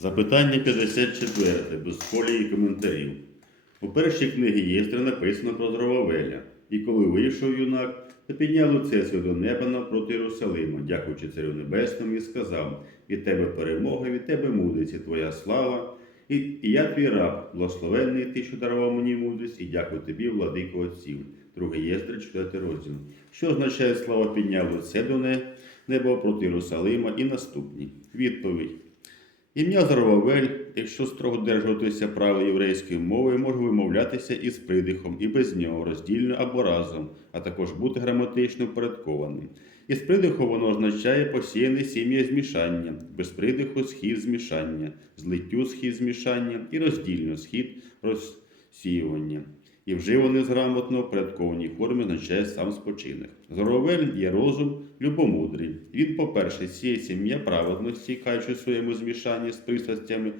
Запитання 54. Без колії і коментарів. У першій книгі Єстри написано про Зровавеля. І коли вийшов юнак, то підняв лице до неба навпроти Єрусалима, дякуючи Царю Небесному, і сказав: від тебе перемога, від тебе мудрість і твоя слава. І, і я твій раб, благословенний ти, що дарував мені мудрість, і дякую тобі, владико отців. Друге Єстри, 4 розділ. Що означає слава підняв лице до не- неба проти Єрусалима і наступні? Відповідь. Ім'я Зоровавель, якщо строго держуватися правил єврейської мови, може вимовлятися із придихом і без нього, роздільно або разом, а також бути граматично впорядкованим. Із придиху воно означає посіяне сім'я змішання, без придиху схід змішання, злиттю схід змішання і роздільно схід розсіювання. І вживаний з грамотно в порядкованій формі означає сам спочинок. Зоровель є розум любомудрий. Він, по-перше, сіє сім'я праведності, каючи своєму змішанні з пристрастями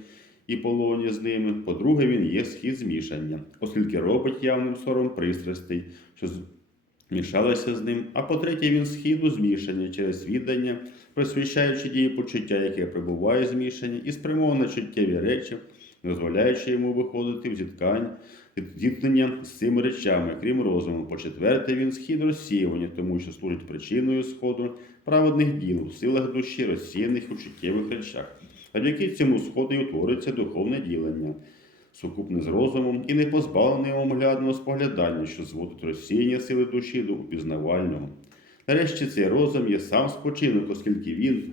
і полоні з ними. По-друге, він є схід змішання, оскільки робить явним сором пристрастей, що змішалися з ним. А по-третє, він східу змішання через віддання, просвіщаючи дії почуття, яке прибуває змішання, і спрямовано чуттєві речі, дозволяючи йому виходити в зіткань, зіткнення з цими речами, крім розуму. По-четверте, він схід розсіювання, тому що служить причиною сходу праведних діл в силах душі, розсіяних у чуттєвих речах. Завдяки цьому сходу й утворюється духовне ділення, сукупне з розумом і не позбавлене омглядного споглядання, що зводить розсіяння сили душі до упізнавального. Нарешті цей розум є сам спочинок, оскільки він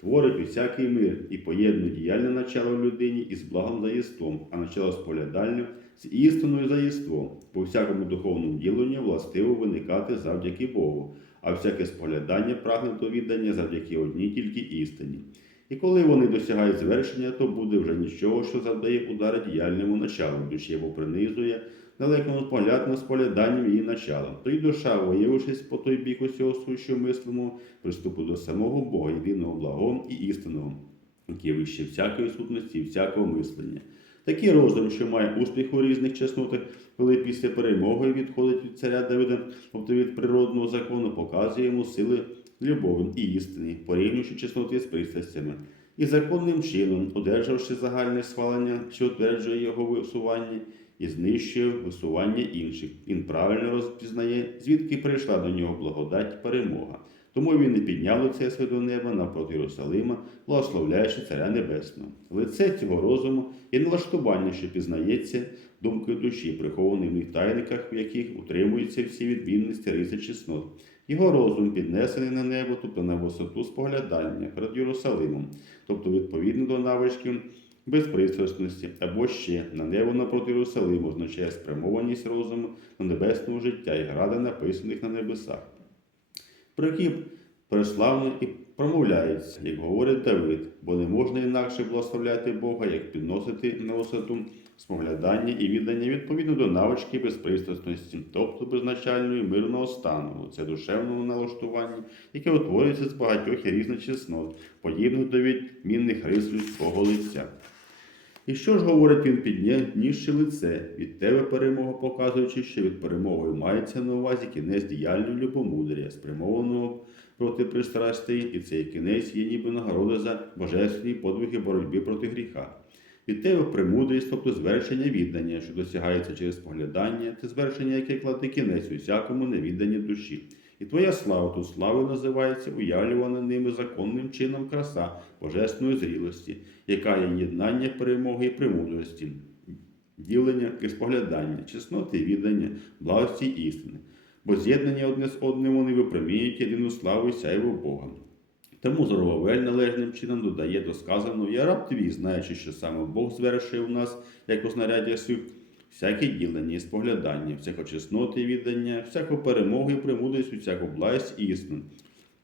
творить усякий мир і поєднує діяльне начало в людині із благом за а начало сполядальним з істиною за єством. По всякому духовному діленню властиво виникати завдяки Богу, а всяке споглядання прагне до віддання завдяки одній тільки істині. І коли вони досягають звершення, то буде вже нічого, що завдає удари діяльному началу душі, або принизує далекому поглядним спогляданням її начала. Тоді душа, виявившись по той бік усього сущого мислимо, приступить до самого Бога, єдиного благого і істинного, який вище всякої сутності і всякого мислення. Такий розум, що має успіх у різних чеснотах, коли після перемоги відходить від царя Давида, тобто від природного закону, показує йому сили любові і істини, порівнюючи чесноти з пристрастями. І законним чином, одержавши загальне схвалення, що утверджує його висування, і знищує висування інших. Він правильно розпізнає, звідки прийшла до нього благодать перемога. Тому він і підняв лице своє до неба навпроти Єрусалима, благословляючи Царя Небесного. Лице цього розуму є налаштування, що пізнається думкою душі, прихований в них тайниках, в яких утримуються всі відмінності риси чеснот. Його розум піднесений на небо, тобто на висоту споглядання перед Єрусалимом, тобто відповідно до навичків безпристрасності, або ще на небо напроти Єрусалиму означає спрямованість розуму до небесного життя і гради, написаних на небесах про які переславно і промовляється, як говорить Давид, бо не можна інакше благословляти Бога, як підносити на висоту споглядання і віддання відповідно до навички безпристрасності, тобто безначального мирного стану, це душевному налаштуванні, яке утворюється з багатьох і різних чеснот, подібних до відмінних рис людського лиця. І що ж говорить він піднісши лице, від тебе перемога, показуючи, що від перемоги мається на увазі кінець діяльної любомудря, спрямованого проти пристрастей, і цей кінець є ніби нагорода за божественні подвиги боротьби проти гріха. Від тебе премудрість, тобто звершення віддання, що досягається через поглядання, це звершення, яке кладе кінець усякому невідданні душі. І твоя слава тут славою називається уявлювана ними законним чином краса божественної зрілості, яка є єднання перемоги і премудрості, ділення і споглядання, чесноти і віддання, благості і істини. Бо з'єднання одне з одним вони випромінюють єдину славу і сяйву Бога. Тому Зоровавель належним чином додає до сказаного Я раб твій, знаючи, що саме Бог звершив у нас, як у знаряддя сив, всяке ділення і споглядання, всяко чесноти і віддання, всяку перемогу і премудрість, всяку благість і істину.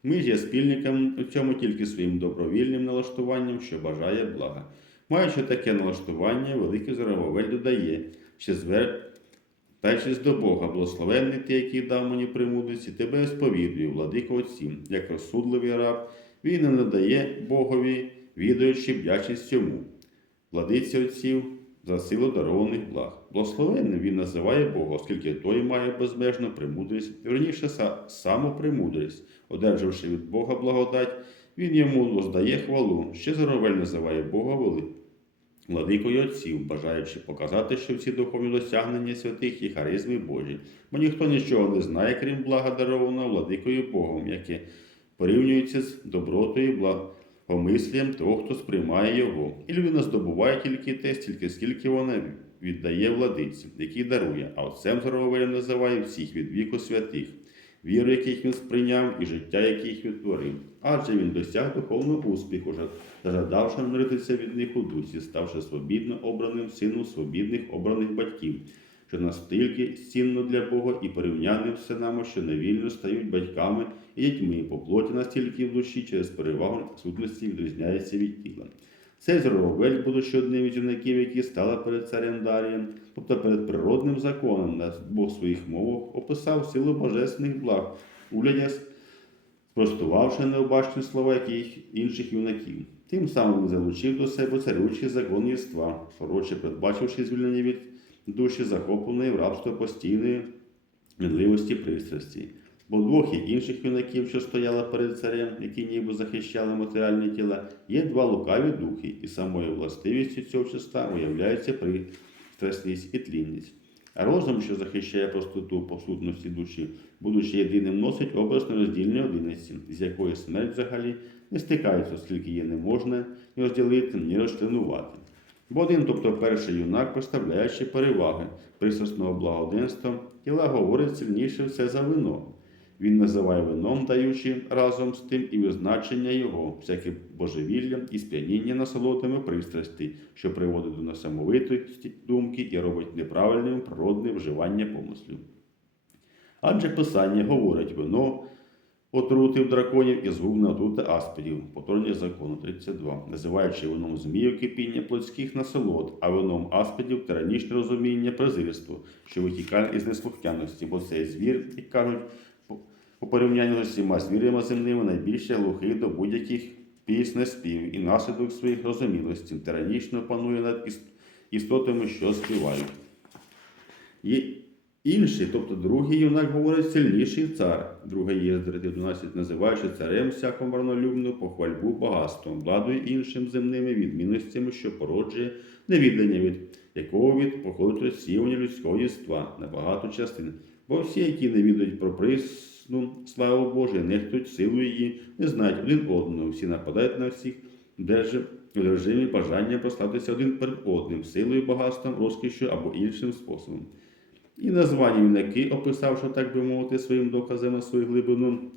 Ми є спільниками у цьому тільки своїм добровільним налаштуванням, що бажає блага. Маючи таке налаштування, великий Зоровавель додає, що звертаючись до Бога, благословенний ти, який дав мені премудрість, і тебе сповідую, владико отцім, як розсудливий раб, він не надає Богові, відаючи бдячість йому. Владиця отців за силу дарованих благ. Благословенним він називає Бога, оскільки той має безмежну премудрість, верніше са- саму премудрість, одержавши від Бога благодать, Він йому воздає хвалу, ще Заровель називає Бога вели. Владикою отців, бажаючи показати, що всі духовні досягнення святих є харизми Божі, бо ніхто нічого не знає, крім блага дарованого владикою Богом, яке порівнюється з добротою і благомислям того, хто сприймає його. І людина здобуває тільки те, стільки скільки вона віддає владиці, який дарує, а отцем Заровелем називає всіх від віку святих, віру, яких він сприйняв, і життя, яких відтворив. Адже він досяг духовного успіху, зажадавши миритися від них у дусі, ставши свобідно обраним сином свобідних обраних батьків, що настільки цінно для Бога і порівняним з синами, що невільно стають батьками і дітьми, по плоті настільки в душі через перевагу сутності відрізняється від тіла. Цей Зоровель, будучи одним із юнаків, які стали перед царем Дарієм, тобто перед природним законом на двох своїх мовах, описав силу божественних благ, углядя спростувавши необачні слова яких інших юнаків. Тим самим залучив до себе царючий закон єства, пророче передбачивши звільнення від душі, захопленої в рабство постійної мінливості пристрасті. Бо двох і інших юнаків, що стояли перед царем, які ніби захищали матеріальні тіла, є два лукаві духи, і самою властивістю цього числа виявляється пристрасність і тлінність. А розум, що захищає простоту по сутності душі, будучи єдиним, носить образ нероздільної одиниці, з якої смерть взагалі не стикається, оскільки її не можна ні розділити, ні розчленувати. Бо один, тобто перший юнак, представляючи переваги пристрасного благоденства, тіла говорить сильніше все за вино. Він називає вином, даючи разом з тим і визначення його, всяке божевілля і сп'яніння насолодами пристрасті, що приводить до несамовитості думки і робить неправильним природне вживання помислів. Адже Писання говорить вино отрутив драконів і звук на отрути аспідів, повторення закону 32, називаючи вином змію кипіння плотських насолод, а вином аспідів тиранічне розуміння презирство, що витікає із неслухняності, бо цей звір, як кажуть, у порівнянні з усіма звірями земними найбільше глухий до будь-яких пісне спів і наслідок своїх розумілості тиранічно панує над істотами, що співають. Інший, тобто другий юнак говорить сильніший цар, друга Єздри 11, називаючи царем всякому марнолюбну похвальбу багатством, владою іншим земними відмінностями, що породжує невіддання, від якого від походить розсіювання людського єства на багато частин. Бо всі, які не відають про присну славу Божу, нехтують силу її, не знають один одного, всі нападають на всіх, держать у режимі бажання прославитися один перед одним, силою, багатством, розкішю або іншим способом. І названі юнаки, описавши, так би мовити, своїм доказами свою глибину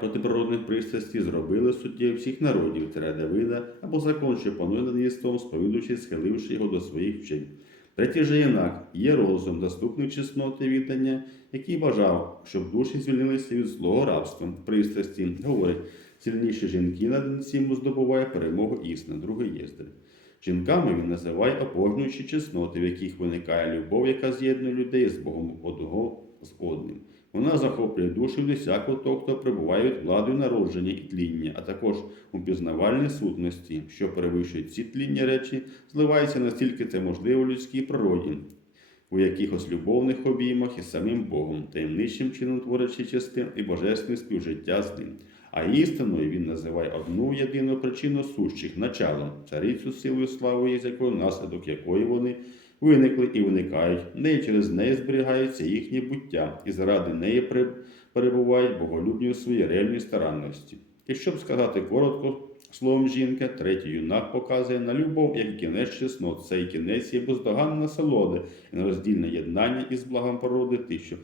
протиприродних пристрасті, зробили суддєю всіх народів царя Давида або закон, що панує над єством, сповідуючи, схиливши його до своїх вчень. Третій же юнак є розум, доступний чесноти віддання, який бажав, щоб душі звільнилися від злого рабства, пристрасті, говорить, сильніші жінки над всім здобуває перемогу існа, другий єздер. Жінками він називає обожнюючі чесноти, в яких виникає любов, яка з'єднує людей з Богом одного з одним. Вона захоплює душу всякого того, хто прибуває від влади народження і тління, а також у пізнавальній сутності, що перевищують ці тління речі, зливається настільки це можливо людській природі, у якихось любовних обіймах із самим Богом, таємничим чином творячи частин і божественне співжиття з ним. А істиною він називає одну єдину причину сущих началом, царицю силою славою, з якою наслідок якої вони виникли і виникають, не через неї зберігається їхнє буття, і заради неї перебувають боголюбні у своїй рельній старанності. І щоб сказати коротко, словом жінка, третій юнак показує на любов як кінець чеснот. Цей кінець є бездоганна насолоди і нероздільне єднання із благом природи що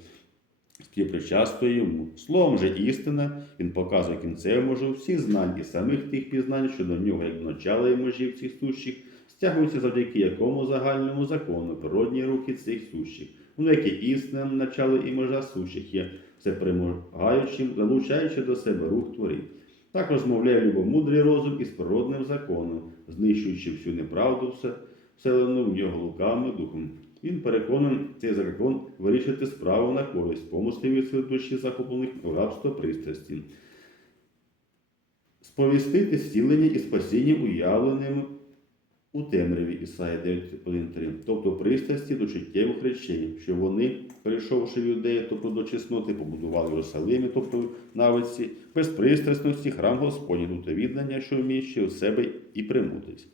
співпричастує йому. Словом же істина, він показує кінцеву межу всіх знань і самих тих пізнань, що до нього, як начала і межі всіх сущих, стягуються завдяки якому загальному закону природні руки цих сущих, у які істина, начало і межа сущих є всепримагаючим, залучаючи до себе рух творів. Так розмовляє любомудрий розум із природним законом, знищуючи всю неправду все, вселену в нього луками духом. Він переконаний цей закон вирішити справу на користь, помислів від душі захоплених у рабство пристрасті. Сповістити зцілення і спасіння уявленим у темряві Ісая 9.1.3, тобто пристрасті до чуттєвих речей, що вони, перейшовши в юдею, тобто до чесноти, побудували в Єрусалимі, тобто навиці, без пристрасності храм Господній, тобто віддання, що вміщує у себе і примутись.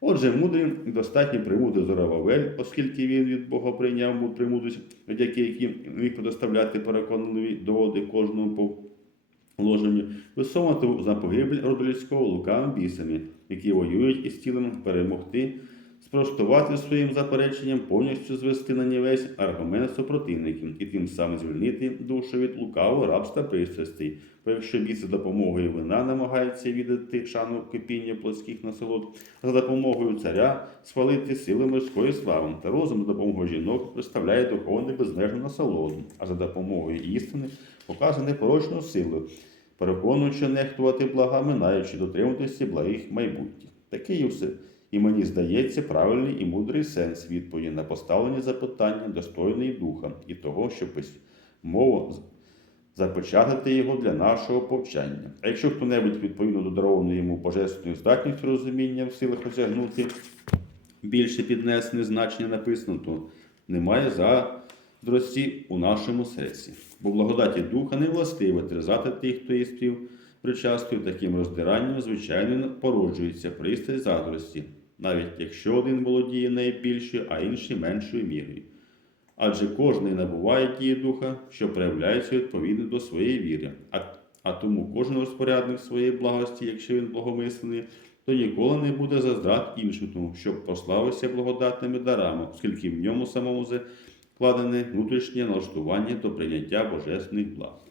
Отже, мудрим достатньо примути Зоровавель, оскільки він від Бога прийняв був примутись, завдяки яким міг предоставляти переконливі доводи кожному по положенню, висовувати за погибель роду людського лукавим бісами, які воюють із тілом перемогти, спростувати своїм запереченням, повністю звести на нівець аргумент супротивників і тим самим звільнити душу від лукавого рабства пристрастей. Бо якщо біс за допомогою вина намагається віддати шану кипіння плотських насолод, за допомогою царя схвалити сили мирської слави, та розум за допомогою жінок представляє духовну безмежну насолоду, а за допомогою істини показує непорочну силу, переконуючи нехтувати блага, минаючи дотримуватися благих майбутніх. Такий і все. І мені здається правильний і мудрий сенс відповіді на поставлені запитання, достойний духа і того, що письмово запечатати його для нашого повчання. А якщо хто-небудь відповідно до дарованої йому божественної здатністю розуміння в силах осягнути більше піднесене значення написано, то немає заздрості у нашому серці. Бо благодаті духа не властиво терзати тих, хто є спів причастою таким роздиранням, звичайно, породжується пристрасть заздрості, навіть якщо один володіє найбільшою, а інший меншою мірою. Адже кожний набуває дії духа, що проявляється відповідно до своєї віри, а, а тому кожен розпорядник своєї благості, якщо він благомислений, то ніколи не буде заздрат іншому, щоб прославився благодатними дарами, оскільки в ньому самому закладене внутрішнє налаштування до прийняття божественних благ.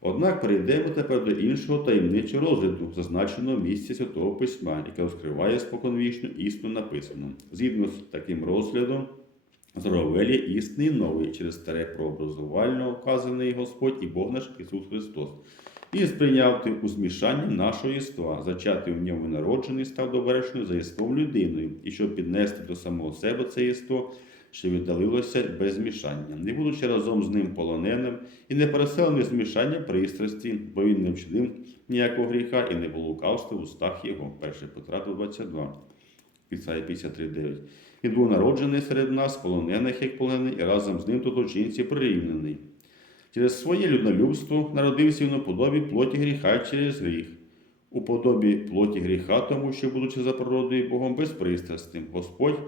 Однак перейдемо тепер до іншого таємничого розгляду, зазначеного місця Святого Письма, яке розкриває споконвічну істину написану. Згідно з таким розглядом, Зоровелі істинний новий через старе прообразувально вказаний Господь і Бог наш Ісус Христос. Він сприйняв ти у змішанні нашого єства, зачатий в ньому народжений, став довершеною за єством людиною, і щоб піднести до самого себе це єство, що віддалилося без змішання, не будучи разом з ним полоненим і не переселений змішання пристрасті, бо він не вчинив ніякого гріха і не було лукавства в устах його. 1 Петра 22, Ісая 53,9. Він був народжений серед нас, полонених як полонений, і разом з ним тут злочинці прирівняний. Через своє люднолюбство народився він у подобі плоті гріха через гріх. У подобі плоті гріха, тому що, будучи за природою Богом безпристрасним, Господь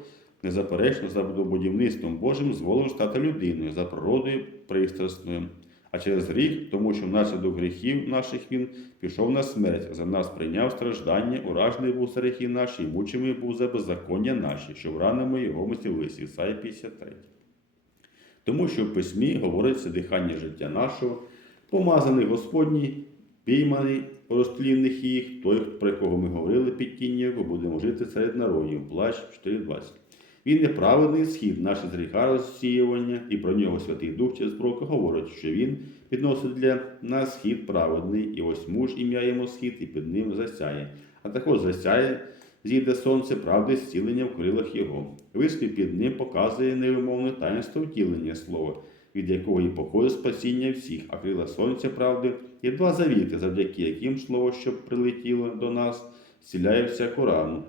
незаперечно за будівництвом Божим зволив стати людиною за природою пристрасною. А через гріх, тому що внаслідок гріхів наших він пішов на смерть, за нас прийняв страждання, уражений був гріхи наші, і мучимий був за беззаконня наші, що ранами його ми зцілилися. Ісая 53. Тому що в письмі говориться дихання життя нашого, помазаний Господній, пійманий розтлінних їх, той, про якого ми говорили під тінню, будемо жити серед народів. Плач 4.20. Він є праведний схід, наше з гріха розсіювання, і про нього Святий Дух через пророка говорить, що він підносить для нас схід праведний, і ось муж ім'я йому схід, і під ним засяє. А також засяє, зійде сонце, правди, зцілення в крилах його. Вислів під ним показує невимовне таїнство втілення слова, від якого і походить спасіння всіх, а крила сонця правди є два завіти, завдяки яким слово, що прилетіло до нас, зціляє всяку рану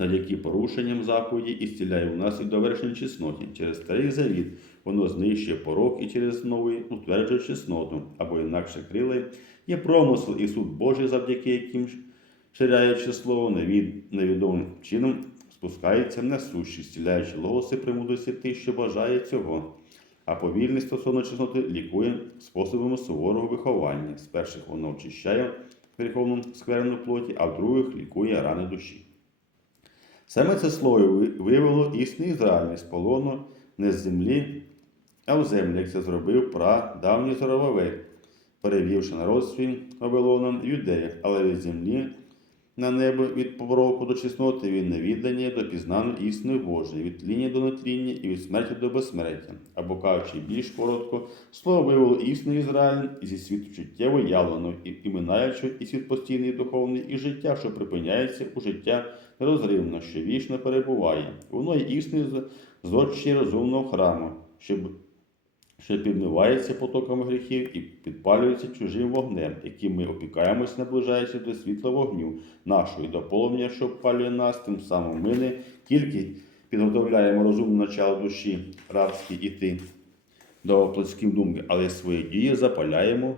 завдяки порушенням заповіді і зціляє і довершення чесноті. Через старий завіт воно знищує порок і через новий утверджує чесноту, або інакше крили є промисел і суд Божий, завдяки яким ширяючи слово невід... невідомим чином спускається на суші, зціляючи лоси примудрості тих, що бажає цього. А повільність стосовно чесноти лікує способами суворого виховання. З перших воно очищає гріховну скверну плоті, а в других лікує рани душі. Саме це слово вивело істинний Ізраїль з полону не з землі, а в землі, як це зробив прадавній Зоровавель, перевівши народ свій Вавилоном юдеях, але від землі на небо від пороку до чесноти він не віддані до пізнання істини Божої, від тління до нетління і від смерті до безсмертя. Або кажучи більш коротко, слово вивело істину Ізраїль зі світу чуттєво явлено, і, і і світ постійний духовний, і життя, що припиняється у життя нерозривно, що вічно перебуває. Воно є істиною зодчі розумного храму, щоб що підмивається потоками гріхів і підпалюється чужим вогнем, яким ми опікаємось, наближаючи до світла вогню нашого і до полум'я, що опалює нас, тим самим ми не тільки підготовляємо розумне начало душі рабській іти до плотських думки, але свої дії запаляємо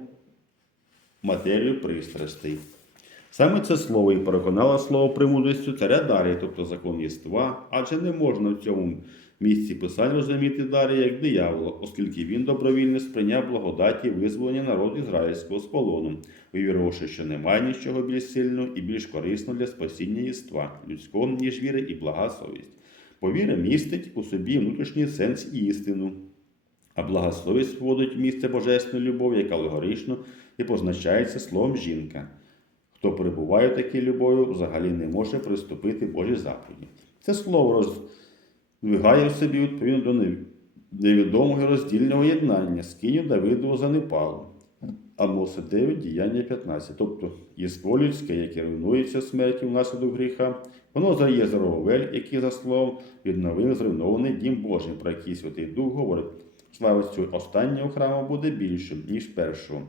матерію пристрастей. Саме це слово і переконало слово премудрістю царя Дарія, тобто закон єства, адже не можна в цьому місці писань розуміти Дарія як диявола, оскільки він добровільно сприйняв благодаті визволення народу ізраїльського з полону, увірувавши, що немає нічого більш сильного і більш корисного для спасіння єства, людського, ніж віри і блага совість. Бо віра містить у собі внутрішній сенс і істину, а благословість вводить в місце божественну любов, яка алегорично і позначається словом жінка. Хто перебуває в такій любові, взагалі не може приступити Божі заповіді. Це слово роздвигає в собі відповідно до невідомого роздільного єднання з кіню Давидового занепалу. Амоса 9, діяння 15. Тобто єство людське, яке руйнується смертю внаслідок гріха, воно зає Заровель, який за словом відновив зруйнований дім Божий, про який Святий Дух говорить, славістю останнього храму буде більшим, ніж першого.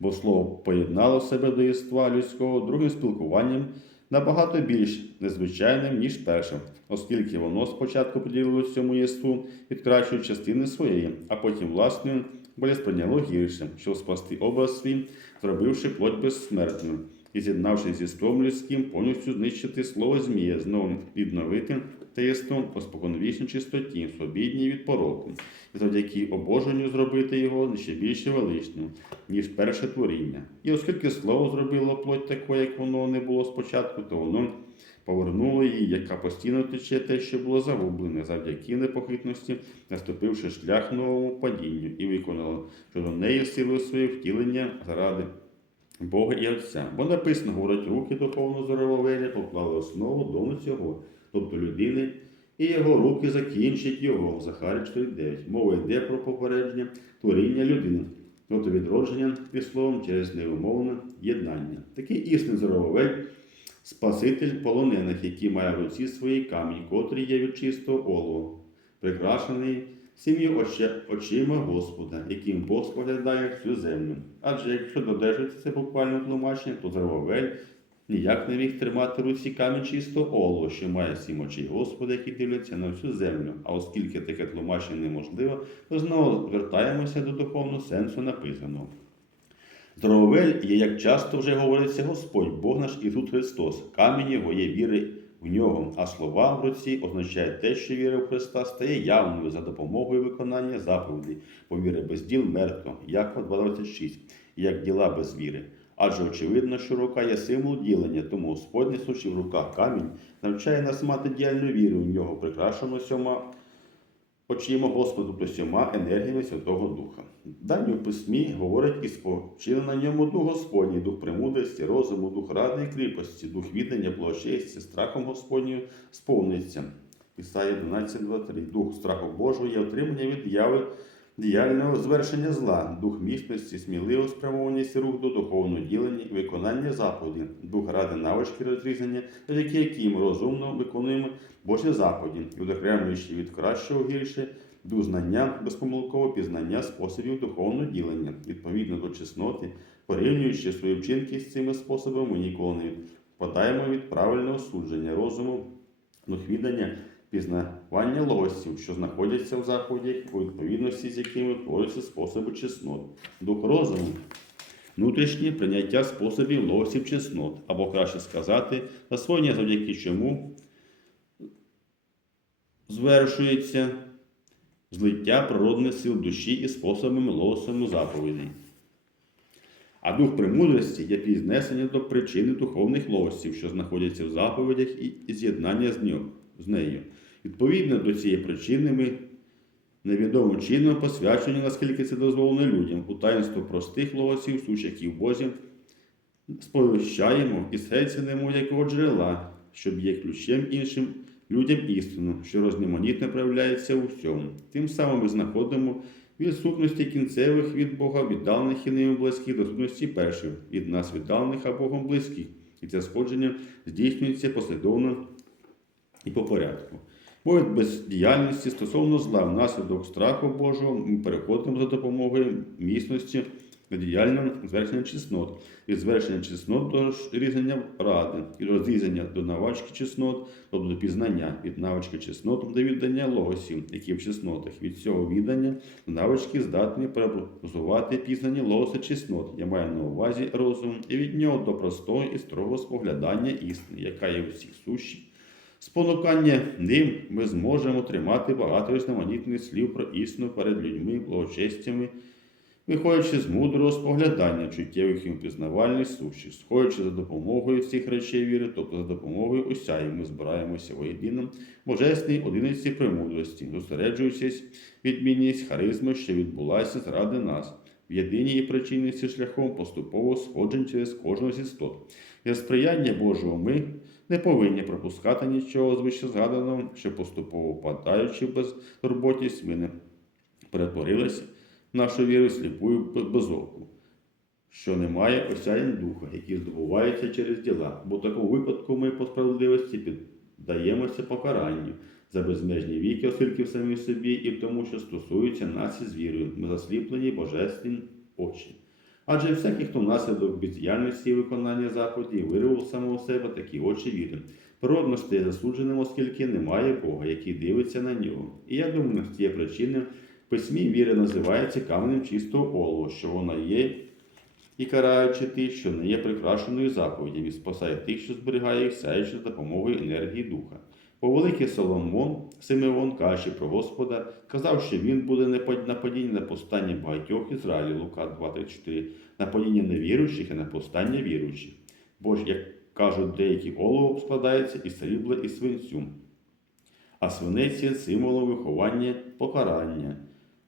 Бо слово поєднало себе до єства людського другим спілкуванням набагато більш незвичайним, ніж першим, оскільки воно спочатку поділилося цьому єству від кращої частини своєї, а потім власною болі сприйняло гіршим, щоб спасти образ свій, зробивши плоть безсмертною. І з'єднавшись зі єством людським, повністю знищити слово Змія, знову відновити те єство у споконвічній чистоті, свобідній від пороку, і завдяки обоженню зробити його ще більше величним, ніж перше творіння. І оскільки слово зробило плоть такою, як воно не було спочатку, то воно повернуло її, яка постійно тече те, що було загублене, завдяки непохитності, наступивши шлях новому падінню, і виконало щодо неї силою своє втілення заради Бога і Отця. Бо написано, говорить, руки духовно зорововення поклали основу дому цього, тобто людини, і його руки закінчать його. Захарі 4.9. Мова йде про попередження творіння людини, тобто відродження під словом через неумовне єднання. Такий істинний зорововель – Спаситель полонених, який має в руці свої камінь, котрий є від чистого олова, прикрашений сім'ю очима Господа, яким Бог споглядає всю землю. Адже якщо додержується це буквально тлумачення, то Зеровель ніяк не міг тримати руці камінь чистого олова, що має сім очей Господа, які дивляться на всю землю. А оскільки таке тлумачення неможливо, то знову звертаємося до духовного сенсу написаного. Здоровель є, як часто вже говориться Господь, Бог наш Ісус Христос, камінь Його є віри в нього, а слова в руці означають те, що віра в Христа стає явною за допомогою виконання заповідей, бо віра без діл мертва, Якова 2.26, як діла без віри. Адже очевидно, що рука є символ ділення, тому Господь, несучи в руках камінь, навчає нас мати діяльну віру в нього, прикрашену сьома очима Господу та сьома енергіями Святого Духа. Далі у письмі говорить і спочине на ньому дух Господній, дух премудрості, розуму, дух ради і кріпості, дух віддання, благочесті, страхом Господнім сповниться. Ісая 11.23. Дух страху Божого є отримання від яви діяльного звершення зла, дух міцності, сміливо спрямованість рух до духовного ділення і виконання заповідей, дух ради навички розрізнення, завдяки яким розумно виконуємо Божі заповіді, відокремлюючи від кращого гірше, дух знання, безпомилкового пізнання способів духовного ділення, відповідно до чесноти, порівнюючи свої вчинки з цими способами, ми ніколи не впадаємо від правильного судження розуму, духвідання, пізнавання логосів, що знаходяться в заході, у відповідності з якими творюються способи чеснот, дух розуму. Внутрішнє прийняття способів логосів чеснот, або краще сказати, засвоєння, завдяки чому звершується злиття природних сил душі і способами логосами заповідей. А дух премудрості є піднесення до причини духовних логосів, що знаходяться в заповідях і з'єднання з нею. Відповідно до цієї причини ми невідомим чином посвячені, наскільки це дозволено людям, у таїнство простих логосів, і в сповіщаємо і серцянемо якого джерела, щоб є ключем іншим людям істину, що розноманітно проявляється у всьому. Тим самим ми знаходимо відсутності кінцевих від Бога, віддалених і ними близьких, до сутності перших, від нас віддалених, а Богом близьких. І це сходження здійснюється послідовно і по порядку. Від бездіяльності стосовно зла внаслідок страху Божого ми переходимо за допомогою міцності до діяльного звершення чеснот, від звершення чеснот до різання ради, від розрізання до навички чеснот, тобто до пізнання, від навички чеснот до віддання логосів, які в чеснотах. Від цього віддання до навички здатні преобразувати пізнані логоси чеснот. Я маю на увазі розум, і від нього до простого і строгого споглядання істини, яка є у всіх сущі. Спонукання ним ми зможемо тримати багато різноманітних слів про істину перед людьми, благочестями, виходячи з мудрого споглядання чуттєвих і пізнавальних сущих, сходячи за допомогою цих речей віри, тобто за допомогою осяї, ми збираємося воєдино божественній одиниці премудрості, зосереджуючись відмінність харизми, що відбулася заради нас, в єдиній і причинності шляхом поступово сходжень через кожну з істот. Для сприяння Божого ми не повинні пропускати нічого з вище згаданого, що поступово впадаючи в безтурботність, ми не перетворилися нашу віру сліпую безоку, що не має осяянь духа, які здобуваються через діла, бо в такому випадку ми по справедливості піддаємося покаранню за безмежні віки, оскільки в самій собі і в тому, що стосується нас із вірою, ми засліплені божественні очі. Адже всякий, хто внаслідок бездіяльності виконання заходів вирвав самого себе такі очі віри. Природно стає засудженим, оскільки немає Бога, який дивиться на нього. І я думаю, з цієї причини в письмі віри називається каменем чистого олова, що вона є, і караючи тих, що не є прикрашеною заповідями, спасає тих, що зберігає їх, сяючи за допомогою енергії духа. Бо великий Соломон, Симеон каже про Господа, казав, що він буде на падіння на повстання багатьох Ізраїлів, Лука 2.34, на падіння невіруючих і на повстання віруючих. Бо ж, як кажуть, деякі олово складається із срібла і свинцю, а свинець є символом виховання, покарання,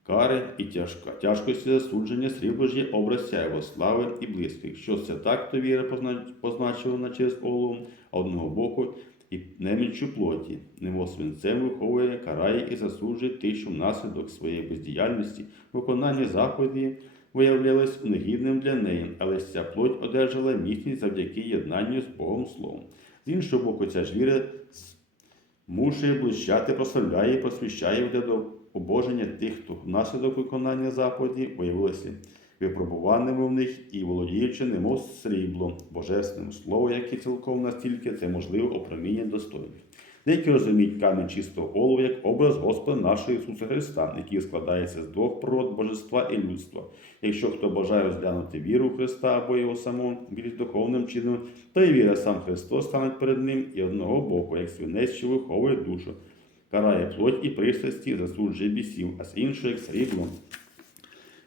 кари і тяжка, тяжкості засудження срібло ж є образ сяєва, слави і близьких. Що це так, то віра позна- позначена через оловом, а одного боку і немічу плоті, немов свинцем виховує, карає і засуджує тих, що внаслідок своєї бездіяльності, виконання заповіді виявлялось негідним для неї, але ця плоть одержала міцність завдяки єднанню з Богом Словом. З іншого боку, ця ж віра змушує блищати, прославляє і просвіщає для обоження тих, хто внаслідок виконання заповіді виявилися випробуваними в них і володіючи немов срібло, божественним словом, яке цілком настільки це можливо опроміння достойних. Деякі розуміють камінь чистого олова як образ Господа нашого Ісуса Христа, який складається з двох природ божества і людства. Якщо хто бажає розглянути віру в Христа або його самого більш духовним чином, то і віра сам Христос стане перед ним і одного боку, як свинець, що виховує душу, карає плоть і пристрасті, засуджує бісів, а з іншого як срібло,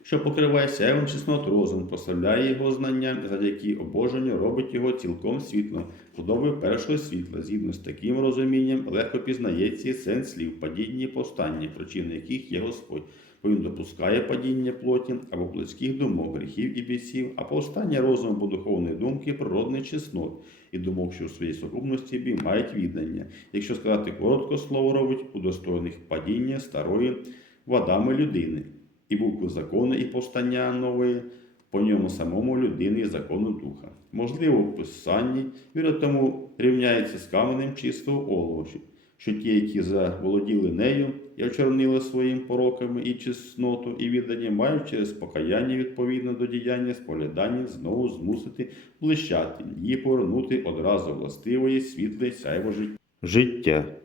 що покриває сяєвом чеснот розум, поставляє його знанням, завдяки обоженню робить його цілком світлом, подобою першого світла. Згідно з таким розумінням, легко пізнається сенс слів, падіння і повстання, причини яких є Господь. Бо він допускає падіння плоті або плотських думок, гріхів і бісів, а повстання розуму або духовної думки природний чеснот і думок, що в своїй сукупності бі мають віддання. Якщо сказати коротко, слово робить удостоєних падіння старої вадами людини і букви закону і повстання нової, по ньому самому людини і закону духа. Можливо, в писанні віра тому рівняється з каменем чистого олова, що ті, які заволоділи нею і очорнили своїм пороками і чесноту, і віддання, мають через покаяння відповідно до діяння споглядання знову змусити блищати, її повернути одразу властивої світле сяйво життя.